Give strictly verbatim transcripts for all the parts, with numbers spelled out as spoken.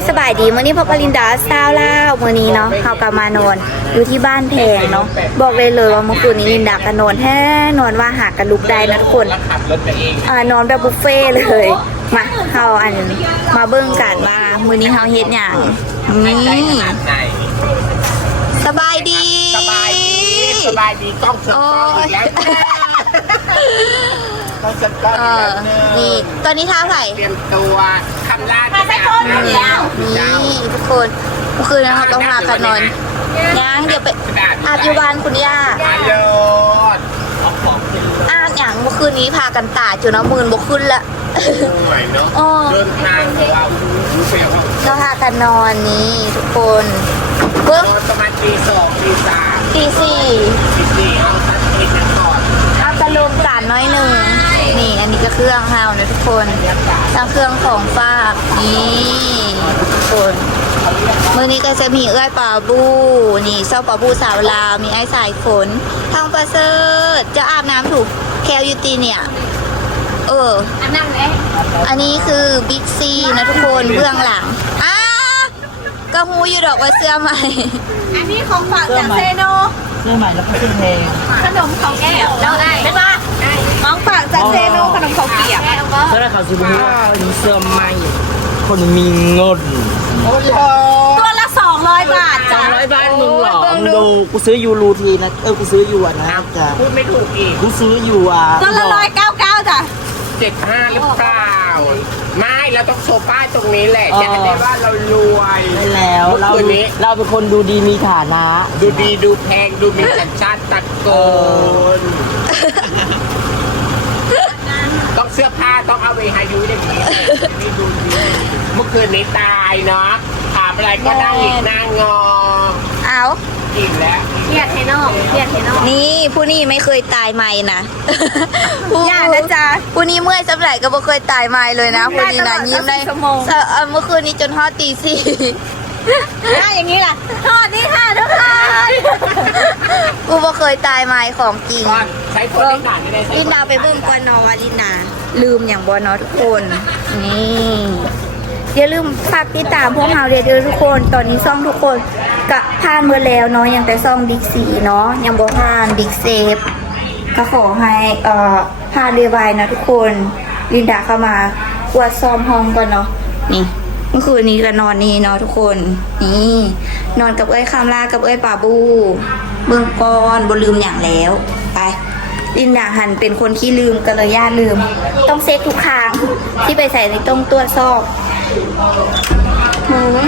สบายดีมื้อนี้พบกับลินดาสาวลาวมื้อนี้เนาะเฮากลับมานอนอยู่ที่บ้านแพงเนาะบอกเลยเลยว่าเมื่อคืนนี้ลินดาก็นอนแท้นอนว่าหากกันลุกได้นะทุกคนอ่านอนแบบบุฟเฟ่เลยมาเฮาอันมาเบิ่งกันว่ามื้อนี้เฮาเฮ็ดหยังนี่สบายดีสบายดีสบายดีกล้องสดกล้องอีกแล้วกล้องสดกล้องเออีกอแล้วนี่ตอนนี้เท่าไหร่เตรียมตัวคำลานี่นี่ทุกคนเมื่อคืนเราต้องพากันนอนยังเดี๋ยวไปอาบอยู่บ้านคุณย่าอาโยดอ่านอย่างเมื่อคืนนี้พากันตาจนน้ำมืนบกขึ้นละสวยเนาะอ๋อเดินทางของเราเสียวเราพากันนอนนี่ทุกคนเพิ่งนอนประมาณตีสองตีสามตีสี่ตีสี่เอาสักนิดนึงก่อนเอากระลมจานน้อยหนึ่งนี่อันนี้ก็เครื่องเฮานะทุกคนทั้งเครื่องของฝากนี่ทุกคนมื้อนี้ก็จะมีเอื้อยปลาบูนี่เศร้าปลาบูสาวลาวมีไอ้สายฝนทางประเสริฐจะอาบน้ำถูกแคลยูตีเนี่ยเอออันนั้นเลยอันนี้คือบิ๊กซีนะทุกคนเบื้องหลังอ้าก็ฮูอยู่ดอกว่าเสื้อใหม่อันนี้ของฝากจากเซโนเสื้อใหม่แล้วก็ขึ้นเพลงขนมของแก้วแล้วได้ไม่ป่ะของฝากจากเซโนขนมของเปียกถ้าได้ข่าวสิบุญว่าเป็นเสื้อใหม่คนมีเงินโอ้โหตัวละสองร้อยบาทสาจ้ะมร้อยบ้านมึงหรอมึงดูกูซื้อยูรูทีนะเออกูซื้อยูอ่ะนะจ้ะพูดไม่ถูกอีกกูซื้อยูอ่ะตัวละร้อยเก้าเก้าจ้ะเจ็ดห้าหรือเปล่าไม่เราต้องโชว์ป้ายตรงนี้แหละจะได้ว่าเรารวยได้แล้วเราเราเป็นคนดูดีมีฐานะดูดีดูแพงดูมีสัญชาติตะโกนต้องเสื้อผ้าต้องเอาไปให้ดูอย่างนี้นี่ดูดีเมื่อคืนนี้ตายเนาะถามอะไรก็นั่งหงิกนั่งงอเอากินแล้วเปียกเทโนเปียกเทโนนี่ผู้นี้ไม่เคยตายใหม่นะอย่านะจ๊ะผู้นี้เมื่อยสำหรับก็บ่เคยตายใหม่เลยนะผู้นี้นะยิ้มได้ได้ตลอดยี่สิบสี่ชั่วโมงเอ่อเมื่อคืนนี้จนฮอดตีสี่ถ้าอย่างนี้ล่ะทอดนี่ค่ะทุกคนกูบ่เคยตายใหม่ของจริงก่อนใช้คนที่ต่างไม่ได้ใช้ลินดาไปเบิ่งก่อนเนอว่าลินดาลืมอย่างบอนอทุกคนนี่อย่าลืมฝากติดตามพวกเราเด้อทุกคนตอนนี้ซ่องทุกคนกะผ่านเมื่อแล้วเนาะยังแต่ซ่องบิ๊กซีเนาะยังบ่ผ่านบิ๊กเซฟก็ขอให้เอ่อผ่านเรียบร้อยนะทุกคนลินดาเข้ามากวดซ้อมห้องก่อนเนาะนี่เมื่อคืนนี้ก็นอนนี่เนาะทุกคนนี่นอนกับเอ้ยคำลากับเอ้ยป่าบูเบิ่งก่อนบ่ลืมอย่างแล้วไปลินดาหันเป็นคนที่ลืมก็เลยย่าลืม ต้องเซ็กทุกครั้งที่ไปใส่ในต้องตัวซอกหืม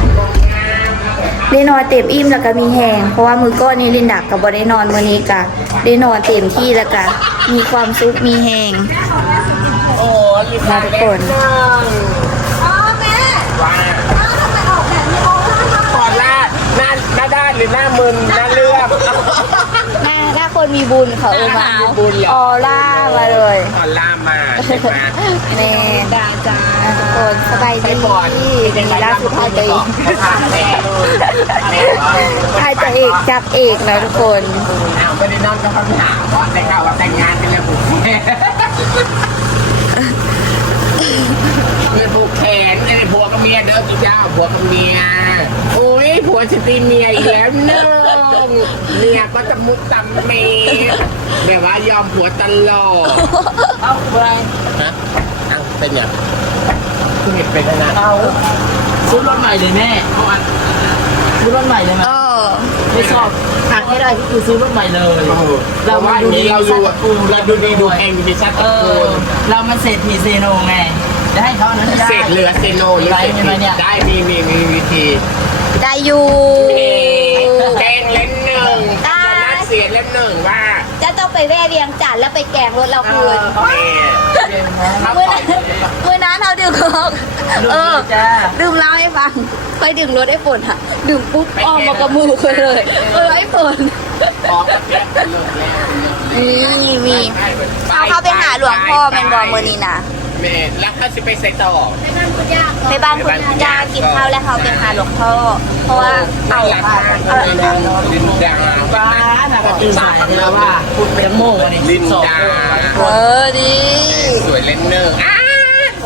ได้นอนเต็มอิ่มแล้วก็มีแหงเพราะว่ามือก้อนนี้ลินดากับบอได้นอนวันนี้กะได้นอนเต็มที่แล้วก็มีความสุขมีแหงโอ้ยยิ้มนะทุกคนอ๋อแม่ว่าทำไมออกแบบนี้โอ้ยก่อนหน้าหน้าหน้าด้านหรือหน้ามึนหน้าเลือกหน้าหน้าคนมีบุญเขาเออมามีบุญเหรอออร่ามาเลยก่อนล่ามาใช่ไหมแน่ดาจ้าอ่ะทุกคนสบายใช้ดีก่อนมีล่าสุดทายตัวเองเขาถามแม่ทายตัวเอกจับเอกนะทุกคนเอาไม่ได้นอนกับคำถามว่าแต่ข่าวว่าแต่งงานกันแล้วผมเป็นผูกแขนไม่ได้ผัวกับเมียเด้อพี่เจ้าผัวกับเมียโอ้ยผัวจะตีเมียอีกแล้วเนอะเมียก็จะมุดตำเมียแบบว่ายอมผัวตลอดเอาไปฮะเอ้าเป็นอย่างคุณเห็นเป็นนะเอาซื้อรถใหม่เลยแม่ซื้อรถใหม่เลยไหมเออไม่ชอบหากไม่ได้ก็คือซื้อรถใหม่เลยเราว่าดูดีเราดูเราดูดีดูแพงดีชัดเอตะกูอลเรามันเศรษฐีเซโนไงจะให้เขานั้นได้เศษเหลือเซโนหรือไรเศษใช่ไหมเนี่ยได้มีมีมีวิธีได้อยู่แกงเล่นหนึ่งตอนนั้นเสียเล่นหนึ่งว่าจะต้องไปแว่เวียงจันทร์แล้วไปแกงรถเราคืนแม่เขามือปล่นั้อยนมือนั้นเราดื่มออกเออดื่มเล่าให้ฟังไปดื่มรถไอ้ฝนอะดื่มปุ๊บออกมากระมือเลยเออไอ้ฝนของกับแกงเลิกแล้วมีมีเขาเข้าไปหาหลวงพ่อแมงบอมือนี้นะแม่แล้วเขาจะไปใส่ต่อไปบ้านคุณย่ากินข้าวแล้วเขาไปหาหลวงพ่อเพราะว่าเอาหลักฐานลินดาลินดาฟ้าหนักตื่นสายเลยว่าคุณเป็นโม่วันนี้ลินสองดาเออดีสวยเล่นหนึ่งอ้าเอ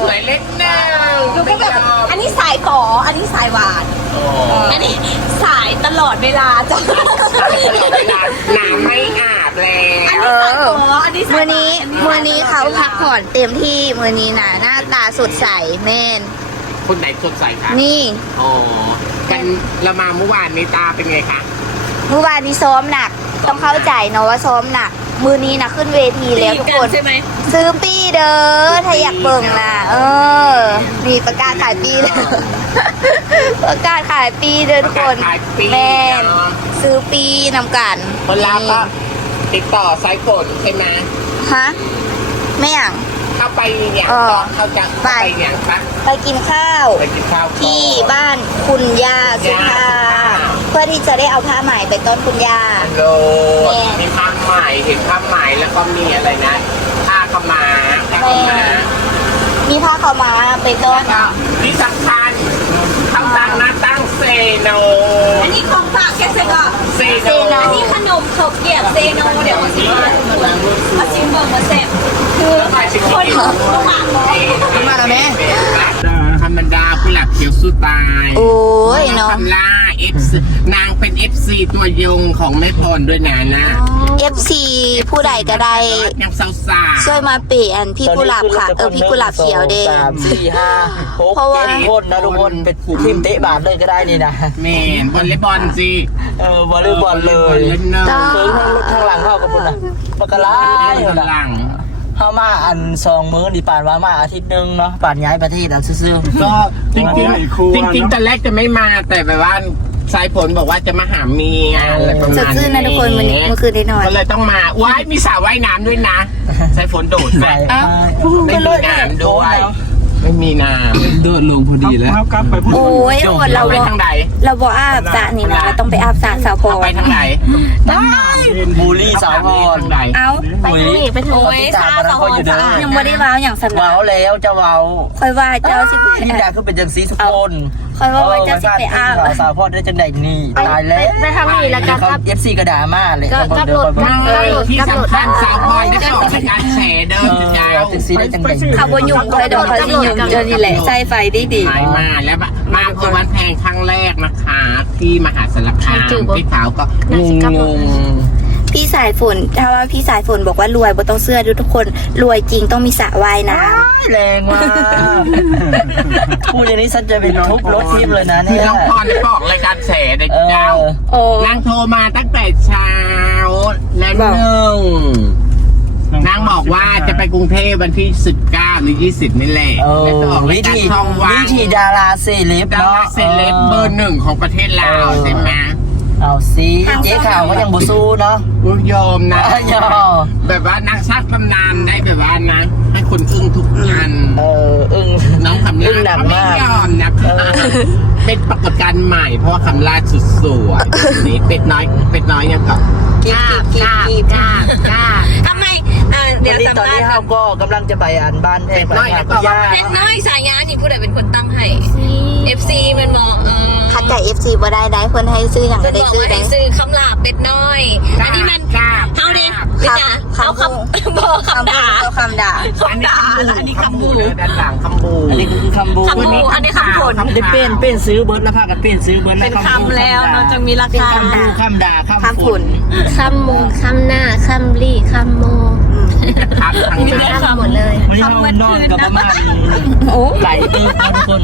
สวยเล็กหนึ่งหนูก็แบบอันนี้สายขออันนี้สายหวานอันนี้สายตลอดเวลาจ้ะเวลาน้ำไม่อาบแล้วเอออันนี้สายมือนี้มือนี้เขาพักผ่อนเต็มที่มือนี้นะหน้าตาสดใสแม่นคนไหนสดใสคะนี่อ๋อกันเรามาเมื่อวานนี้ตาเป็นไงคะเมื่อวานนี้ซ้อมหนัก ต้องเข้าใจเนาะว่าซ้อมหนัก มือนี้นะขึ้นเวทีแล้วทุกคนใช่ไหมซื้อปีเด้อถ้าอยากเบิ่งนะเออมีประกาศขายปีเด้อ ประกาศขายปีเด้อทุกคนขายปีแม่นเนาะซื้อปีนำกันคนรับก็ติดต่อไซต์กดใช่ไหมฮะไม่อย่างเข้าไปอย่างเออตอนเขาจะเข้าไปไปอย่างปะไปกินข้าวไปกินข้าวก่อนที่บ้านคุณย่าสุภาเพื่อที่จะได้เอาผ้าไหมไปต้อนคุณย่าโลแม่มีผ้าไหมเห็นผ้าไหมแล้วก็มีอะไรนะผ้าขาวมาผ้าขาวมามีผ้าขาวม้าไปต้อนแล้วก็ที่สำคัญเขาตั้งหน้าตั้งเซโนอันนี้ของฝากแค่เสร็จก็เซโนอันนี้ขนมข้าวเกรี๊ยวเซโนเดี๋ยวมาชิมมาชิมเบิ่งมาเสร็จคือคนระหว่างรอมาแล้วแม่ธรรมดาผู้หลักเขียวสู้ตายโอ้ยเนาะคำล่าเอฟนางเป็น เอฟ ซี ตัวยงของแม่พรด้วยนะนะเอฟซีผู้ใดก็ได้ยังสาวสาช่วยมาเปลี่ยนพี่กุหลาบค่ะ เออพี่กุหลาบเขียวเด้สามสี่ห้าหกเพราะว่าเจ็ดคนนะทุกคนเป็นทีมเตะบาสเลยก็ได้นี่นะแม่นบอลเลย์บอลสิเออวอลเลย์บอลเลยเล่นเนอะเคยทั้งรถทั้งหลังเข้ากับคุณนะปากกาลาเล่นอยู่กำนะลังเข้ามาอันสองมื้อนี่ป่านว่ามาอาทิตย์หนึงเนาะป่านย้ายประเทศอ่ะซื่อๆก็จริงๆจริงจริงๆตอนแรกจะไม่มาแต่แบบว่าสายผลบอกว่าจะมาหาเมียอะไรประสมาดณชื่นนะทุกคนวันนี้เมื่อคืนได้นอนก็เลยต้องมาว้ายมีสระว่ายน้ำด้วยนะสายฝนโดดไหมอ้าวไม่มีน้ำด้วยไม่มีน้ำโดดลงพอดีแล้วโอ้ยโอนเราไปบอกทางไหนเราบอกอาบสระนี่นะเราต้องไปอาบสระสาวพเอารไปทางไหนบูลลี่สาวพรทางไหนเอาไปทางนี้ไปทางโอ้ยชาสะฮอนสะอาดยังไม่ได้ว้าวอย่างสำนัเว้าก แล้วจะเว้าคอยว่าเจ้าสิไปนี่ดาคือเป็นจังซีทุกคนคอยว่าว่าเจ้าสิไปอาบสาวพรได้จังใดนี่ตายแล้วไปทำนี่แล้วกันครับเอฟซีกระดามาเลยกับรถไม่ที่สำคัญสาวพรจะออกจากการแฉเดิมเจ้าแท็กซี่ได้จังใดขับบนยุงคอยดอกคอยสิยุงเจอนี่แหละใส่ไฟดีดีหายมาแล้วมาคือวันแพงครั้งแรกนะคะ ที่มหาสารคามพี่สาวก็งงพี่สายฝนถ้าว่าพี่สายฝนบอกว่ารวยบ่ต้องเสื้อดูทุกคนรวยจริงต้องมีสระว่ายน้ำแรงมากพูดอย่างนี้ฉันจะเป็นทุบรถทิพย์เลยนะที่เนี่ยน้องพรได้บอกรายการแฉเด็กเอเจ้าอโอ้นางโทรมาตั้งแต่เช้าและหนึ่งนางบอกว่าจะไปกรุงเทพวันที่สิบเก้าหรือยี่สิบนี่แหละเออแล้วจะออกราวิยการธีช่องวัวินธีดาราเซเลบดาเนาะราเซเลบเบอร์หนึ่งของประเทศลาวใช่ไหมเอาสิเจ๊ข่าวก็ยังบ่สู้เนาะอุ้ยยอมนะอ่ะยอมแบบว่านางสร้างตำนานได้แบบว่านะ ให้คนอึ้งทุกอันเอออึ้งน้องคำอึ้ลางหนักก็ไม่มากยอมนะคะเป็นปรากฏการณ์ใหม่เพราะว่าคำลาสุดสวยนี่เป็ดน้อยเป็ดน้อยยังกับกีบกีบกีบกีบทำไมอ่าเดี๋วัยวนนี้สัมตอนภานี้ษณ์เราก็กำลังจะไปอันบ้านแทนไปหาคุณย่าเป็ดน้อยสายยานี่ผู้ใดเป็นคนตั้งให้ เอฟ ซี มันบอกเออคัดไก่ เอฟ ซี บ่ได้ได้เพิ่นให้ซื้ออย่างมัก็นได้บอกซื้อว่าได้ให้ซื้อคำลาบเป็ดน้อย อันนี้มันเฮาเด้พี่จ๋าเอาคำบอกคำด่าคำด่าอันคำนี้ด่าคำบูอันนี้คำคำบูบูด้านหลังคำบูอันนี้คือคำบูคำบูอันนี้คำผลได้เป็นเป็นซื้อเบิร์ดแล้วพากันเป็นซื้อเบิร์ดเป็นคำแล้วเนาะจะมีราคาคำบูคำด่าคำคำฝุ่นคำมูคำหน้าคำลี่คำโมครับทางมีนี้ได้คำหมดเลยวันนี้เรานอนกับประมาณโอ้หลายปีนะทุกคน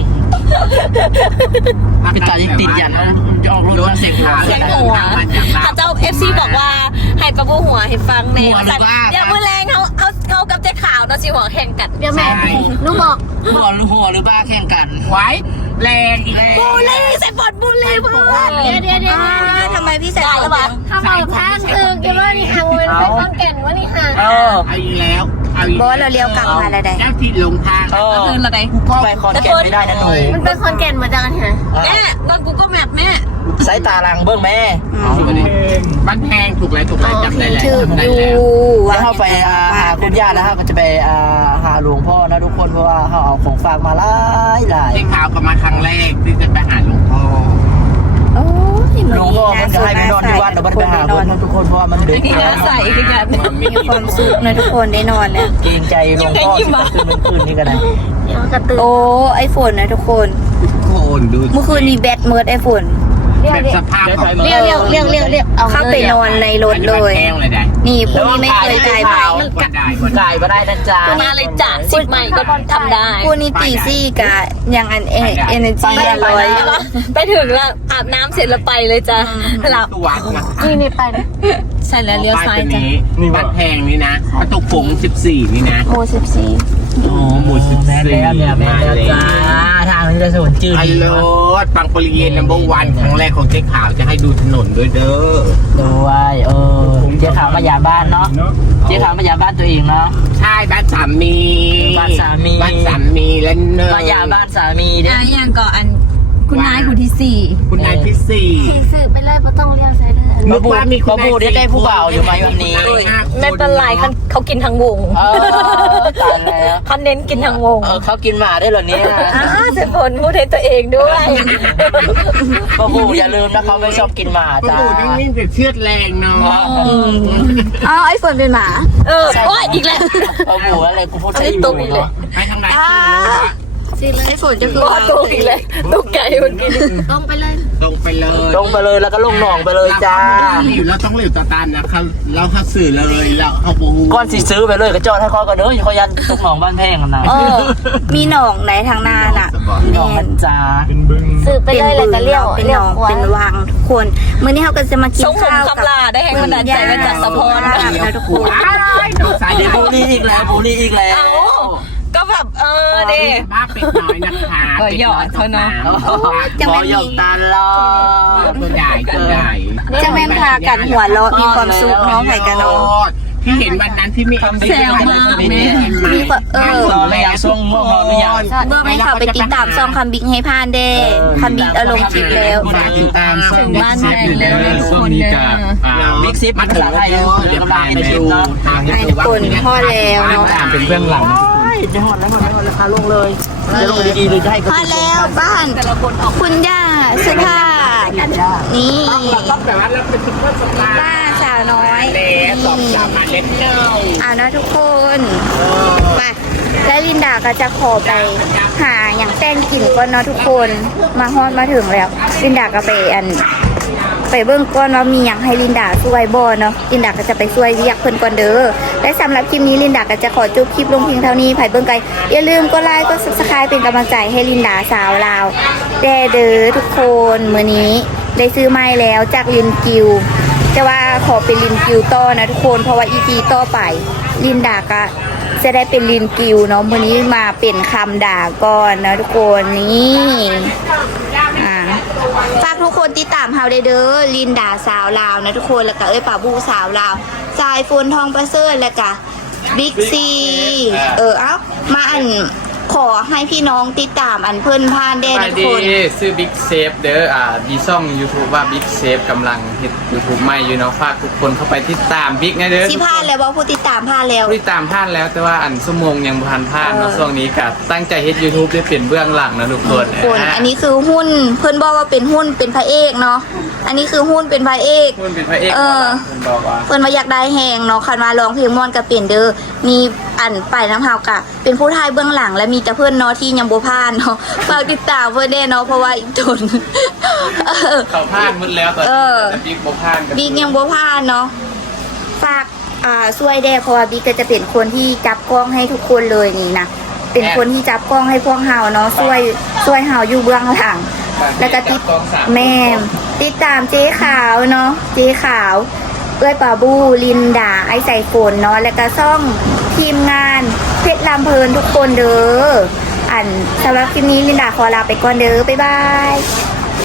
เป็นตาที่ติดยันต้องจะออกรถรถมาเสีเสียยงงขาขาเสียงหัวพระเจ้าเอฟซีบอกว่าให้ประบูหัวให้ฟังแนวอย่าเมื่อแรงเขาเขาเขากับเจ๊ขาวเนาะสิหัวแข่งกันเดี๋ยวแม่หนูบอกหัวหรือหัวหรือบ้าแข่งกันไว้แรงอีกแล้วบูเล่ใส่บอดบูเล่เพื่อนเดี๋ยวเดี๋ยวเดี๋ยวอ่าทำไมพี่สายฝนยังถ้าบอกท่านคือแกว่านี่ค่ะมันเป็นฟังแก่นว่านี่ค่ะเออเอาอีกแล้วเอาอีกบอสเราเลี้ยวกลับมาแล้วได้เจ้าที่ลงทางเออคืนละไดไปคอนแก่นไม่ได้นะหนูมันเป็นคนแก่นมาจากไหนคะแม่บางกูก็แมปแม่สายตาลังเบิ้งแม่เอาไปดิบ้านแพงถูกไรถูกไรจำได้แล้วถือจำได้อยู่แล้วแล้วเข้าไปอ่าหาคุณย่าแล้วฮะก็จะไปอ่าหาหลวงพ่อนะทุกคนเพราะว่าเขาเอาของฝากมาหลายหลายที่ข่าวก็มาครั้งแรกที่จะไปหาหลวงพ่อโอ้ยหลวงพ่อมันก็ให้ไปนอนที่วัดแต่ไม่ได้ไปหาคนนะทุกคนเพราะว่ามันดึกนี่นะใส่คือกันมีความสุขนะทุกคนได้นอนแล้วเกรงใจหลวงพ่อสิบคืนเป็นคืนนี้กันนะเดี๋ยวกระตือโอ้ไอโฟนนะทุกคนโคนดูเมื่อคืนนี้แบตเมิร์ดไอโฟนแบบสภาพของเรียกเรียกเรียกเรียกเรียกเอาเข้าไปนอนในรถเลยแพงเลยได้นี่พวกนี้ไม่เคยจ่ายไหมมันได้มันจ่ายมาได้นะจ๊ะมาเลยจ้ะสิบใหม่ก็ทำได้พวกนี้ตีซี่กับอย่างอันเอเอเนจีร้อยไปถึงแล้วอาบน้ำเสร็จแล้วไปเลยจ้ะหลับตัวนี่นี่ไปนะใช่แล้วเลี้ยวซ้ายจ้ะนี้บ้านแพงนี่นะประตูผงสิบสี่นี่นะโมสิบสี่โอ้หมูสิบแม่สี่แล้วเนี่ยแม่แล้วจ้าทางนี้จะสวนจืดฮัลโหลปังปรีเยนนัมเบอร์วันครั้งแรกของเจ๊ขาวจะให้ดูถนนด้วยเด้อด้วยเออเจ๊ขาวมายาบ้านเนาะเจ๊ขาวมายาบ้านตัวเองเนาะใช่บ้านสามีบ้านสามีบ้านสามีและเนอมายาบ้านสามีเด้อ่ะอย่างก่อนอันคุณนายคนที่สี่คุณนายที่สี่สี่สื่อไปเลยไม่ต้องเรียกใช้เดือนบาบูบาบูได้ได้ผู้บ่าวอยู่ไหมวันนี้ไม่เป็นไรเขาเขากินทั้งวงเออตายแล้วเขาเน้นกินทั้งวงเออเขากินหมาได้เหรอเนี่ยอ่าเสร็จผลพูดให้ตัวเองด้วยบาบูอย่าลืมนะเขาไม่ชอบกินหมาก็จ้าดูนิ่งๆแต่เชือดแรงเนาะอ๋อไอโฟนเป็นหมาเออโอ้ยอีกแล้วบาบูอะไรกูพูดอันใช่นี้อตยู่กอีกเลยเนาะไปทางไหนซีเลยไอโฟนจะคือรอตกอีกเลยตกไก่เมื่อกี้ต้องไปเลยตรงไปเลยลงไปเลยแล้วก็ลงหนองไปเลยจ้าเราต้องหลิวตาตานนะเขาเราเข้าสื่อเลยเราเขาบูก้อนสีซื้อไปเลยก็จอดให้คอยก่อนเด้ออย่าคอยยันตกหนองบ้านแพงกันนะเออมีหนองไหนทางหน้าน่ะหนองมันจ้าสื่อไปเลยแล้วก็เรียกเป็นเรีหยนกองควายเป็นวังทุกคนมื้อนี้เขาก็จะมากินทรงผมข้าวกับคำลาได้แห่งบันดาลใจมาจากสะพรย่างนะทุกคนดูสายเดี๋เดี๋ยยว วบุรีอีกแล้วบุรีอีกแล้วเอาก็แบบเออเด้บ้าเป็ดน้อยนะคะก็หยอดเขาเนอะบอหยอกตาลอดตัวใหญ่ตัวใหญ่จะแม่นพากันหัวเราะมีความสุขน้องไผ่กันน้องที่เห็นวันนั้นที่มีแซวมากแม่มีแบบเออรอแม่ยังช่วงง่วงนอนหรือยังเมื่อไม่เขาไปติดตามซองคำบิ๊กให้พานเด้คำบิ๊กอารมณ์จิตแล้วฝากติดตามถึงบ้านแม่แล้วทุกคนเด้อบิ๊กซิปมาภาถึงษาไทยแล้วเดี๋ยวพาไปดูทางให้ทุกคนพ่อแล้วเนาะเป็นเบื้องหลังจะหอดแล้วหอดแล้วหอดแล้วพาลงเลยจะลงดีๆหรือจะให้พ่อแล้วบ้านคุณย่าเสื้อผ้านี่ต้องแบบว่าเราเป็นซุปเปอร์สตาร์ป้าสาวน้อยเล็กสองสามมาเล็กเน่าเอานะทุกคนไปและลินดาก็จะขอไปหาอย่างแต้นกินก่อนเนาะทุกคนมาฮอดมาถึงแล้ว ลินดาก็ไปอัน ไปเบิ่งก่อนว่ามีอย่างให้ลินดาช่วยบ่เนาะลินดาก็จะไปช่วยเรียกเพิ่นก่อนเด้อและสำหรับคลิปนี้ลินดาก็จะขอจบคลิปลงเพียงเท่านี้ไผเบิ่งไกลอย่าลืมกดไลค์กด ซับสไครบ์ เป็นกำลังใจให้ลินดาสาวลาวแด่เด้อทุกคนมื้อนี้ได้ซื้อไม้แล้วจากลินกิวแต่ว่าขอเป็นลินกิวต่อนะทุกคนเพราะว่าอีพีต่อไปลินดาก็จะได้เป็นลินกิวเนาะมื้อนี้มาเป็นคำด่าก่อนนะทุกคนนี่อ่า ฝากทุกคนติดตามเฮาได้เด้อลินดาสาวลาวนะทุกคนแล้วก็เอ้ยป่าบูสาวลาวสายฝนทองประเสริฐแล้วก็บิ๊กซีเออเอ้ามาอันขอให้พี่น้องติดตามอันเพื่อนพานได้สวันะสทุกดีคนชื่อ Big Safe เด้ออ่ามีช่อง YouTube ว่า Big Safe กำลังเฮ็ด YouTube ใหม่อยู่เนาะฝากทุกคนเข้าไปติดตาม Big นะเด้อสิพานแล้วว่าผู้ติดตามพานแล้วติดตามพลาดแล้วแต่ว่าอันชั่วโมงยังบ่ทันพลาดเนาะเออช่วงนี้ก็ตั้งใจเฮ็ด YouTube ได้เป็นเบื้องหลังนะทุกคนคนะอันนี้คือหุ้นเพื่อนบอกว่าเป็นหุ้นเป็นพระเอกเนาะอันนี้คือหุ้นเป็นพระเอกคุณเป็นพระเอกเออเพิ่นบอกว่าเพิ่นมาอยากได้แหงเนาะคันมาร้องเพลงม่วนกับเปลี่ยนเด้อมีอันไปน้ำเฮากะเป็นผู้ทายเบื้องหลังและมีแต่เพื่อนเนาะที่ยังบ่พลาดเนาะฝากติดตามเพิ่นได้เนาะเพราะว่าอีกจน เออเขาพลาดหมดแล้วตอนเอนี้อแต่ Big บ่พลาดกันบิ๊กยังบ่พลาดเนาะฝากอ่าช่วยได้เพราะว่าบิ๊กก็จะเป็นคนที่จับกล้องให้ทุกคนเลยนี่นะเป็นคนที่จับกล้องให้พวกเฮาเนาะช่วยช่วยเฮาอยู่เบื้องหลัง แล้วก็ติดแม่ติดตามเจ๊ขาวเนาะเจ๊ขาวเอ้ยปาบูลินดาไอใส่ฝนเนาะแล้วก็ซ่องทีมงานเพชรลำเพลินทุกคนเด้ออันสำหรับคลิปนี้ลินดาขอลาไปก่อนเด้อบ๊ายบาย